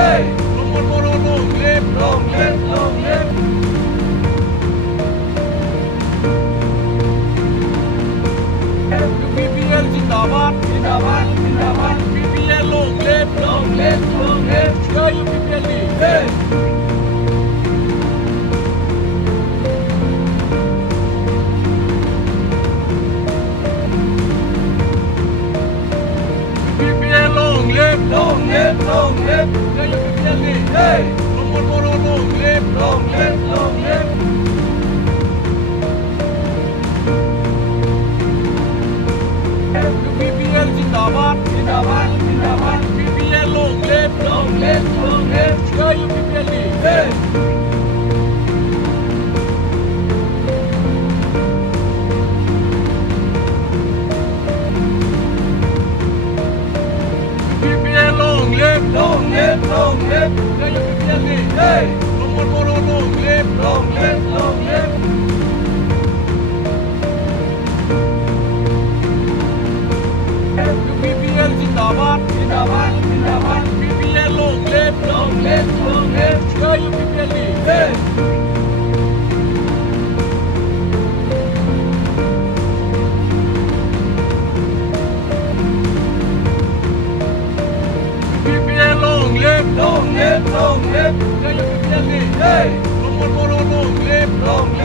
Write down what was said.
Hey, nomor boro long live, long live, long live. BPL जिंदाबाद, जिंदाबाद, जिंदाबाद. BPL long live, long live, long live. Jai BPL. Hey. BPL long live, long live, long live. Jai BPL. Hey. Nomor boro long live, long live, long live. BPL जिंदाबाद, जिंदाबाद, जिंदाबाद. BPL long live, long live, long live. Jai BPL. Hey. BPL long live, long live, long live. Jai BPL. Hey. Nomor boro long live, long live, long live. BPL जिंदाबाद, जिंदाबाद, जिंदाबाद. BPL long live, long live, long live. Jai BPL. Hey. BPL long live, long live, long live. Jai BPL. Hey. Nomor boro long live, long live.